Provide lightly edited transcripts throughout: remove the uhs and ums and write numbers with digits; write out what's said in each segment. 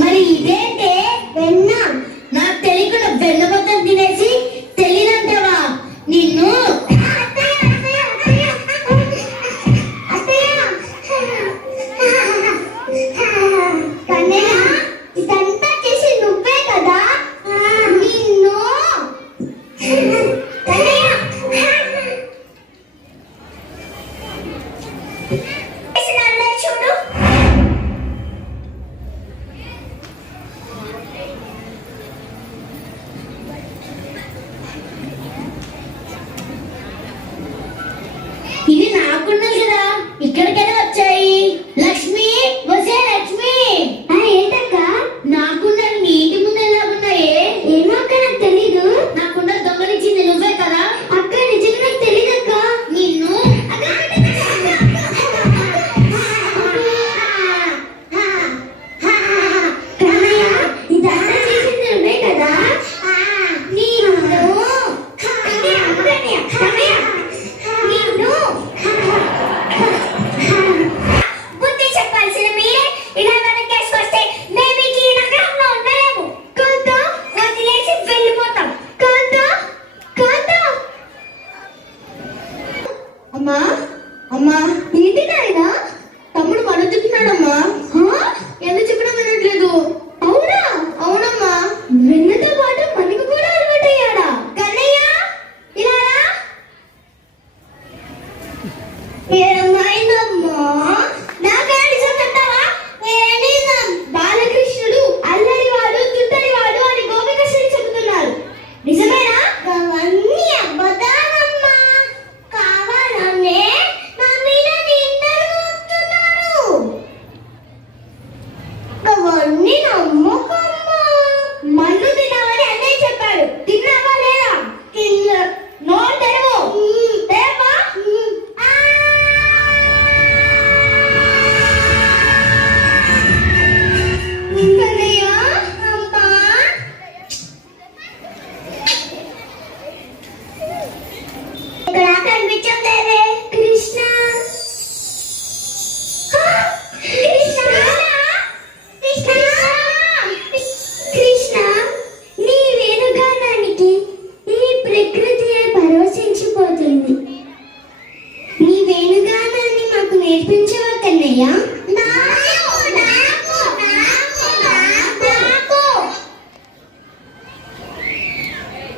మరి ఇదేంటే వెన్న? నాకు తెలియకుండా వెన్న మొత్తం తినేసి తెలియదంటావా నిన్ను? ఇదంతా చేసి నువ్వే కదా నిన్ను. చూడు ఇది నాకున్నది కదా, ఇక్కడికైనా వచ్చాయి. లక్ష్మి, వసే లక్ష్మి. ఏంటక్క? నాకున్నది నీ ఇంటి ముందు ఎలాగున్నాయే? ఏమో అక్క, నాకు తెలీదు. నాకున్న దొంగలిచ్చింది నువ్వే కదా అక్క? నిజంగా నాకు తెలీదు అక్క. నిన్ను ఇదంతా చేసింది నువ్వే కదా నిన్ను. బుద్ధి చెప్పాల్సిన మీరే ఇలా వెనకేసుకొస్తే బేబీకి నగరంలో ఉండలేము. కాంతా, వదిలేసి వెళ్ళిపోతాం. కాంతా, కాంతా. అమ్మా, అమ్మా, ఏంటి నాయనా? తమ్ముడు పడుతున్నాడమ్మా. ఎందుకు చెప్పడం వినట్లేదు? అవునా? అవునమ్మా. వెన్నతో పాటు మనకు కూడా అలవాటయ్యాడా? కన్నయ్య, ఇలా రా. ఏమైందమ్మా? నా పేరు చెప్తావా? బాలకృష్ణుడు అల్లరివాడు, తుట్టరివాడు అని గోపికృష్ణుడు చెబుతున్నారు. నిజమేనా? అవన్నీ అబద్ధాలమ్మా. కావాలనే నా మీద నిందలు మోపుతున్నారు. అవన్నీ నమ్మకమ్మా. మన్ను తిన్నావని అన్నయ్య చెప్పాడు. తిన్నావా లేదా? తిన్నా. నోరు తెరువు. తెరవా? కన్నయ్య, అమ్మా. ఇక్కడ కనిపించలేదే కృష్ణ. కృష్ణ, కృష్ణ, కృష్ణ. నీ వేణుగానానికి ఈ ప్రకృతియే పరవశించిపోతుంది. నీ వేణుగానాన్ని మాకు నేర్పించవా కన్నయ్య?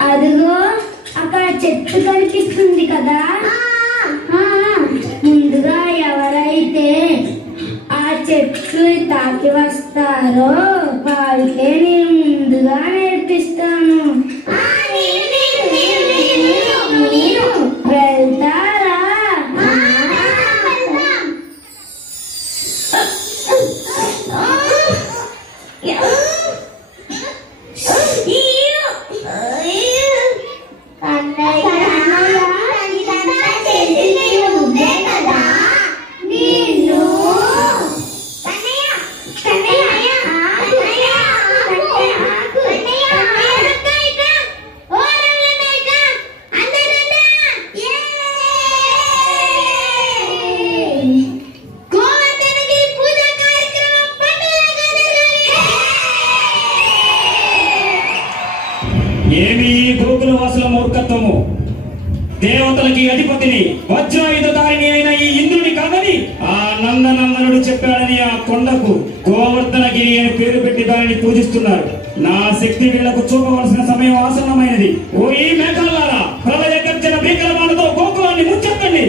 అదిగో అక్కడ చెట్టు కనిపిస్తుంది కదా, ముందుగా ఎవరైతే ఆ చెట్లు తాకి వస్తారో వాళ్ళకే నేను ముందుగా నేర్పిస్తాను. వెళ్తారా? ఏమి గోకుల వాసుల మూర్ఖత్వము! దేవతలకి అధిపతిని, వజ్రాయుధారిని అయిన ఈ ఇంద్రుని కాదని ఆ నందనందనుడు చెప్పాడని ఆ కొండకు గోవర్ధనగిరి అని పేరు పెట్టి దానిని పూజిస్తున్నారు. నా శక్తి వీళ్లకు చూపవలసిన సమయం ఆసన్నమైనది. ఓ ఈ మేఘాలారా, ప్రళయ గర్జన భీకరమానతో గోకులాన్ని ముంచెత్తండి.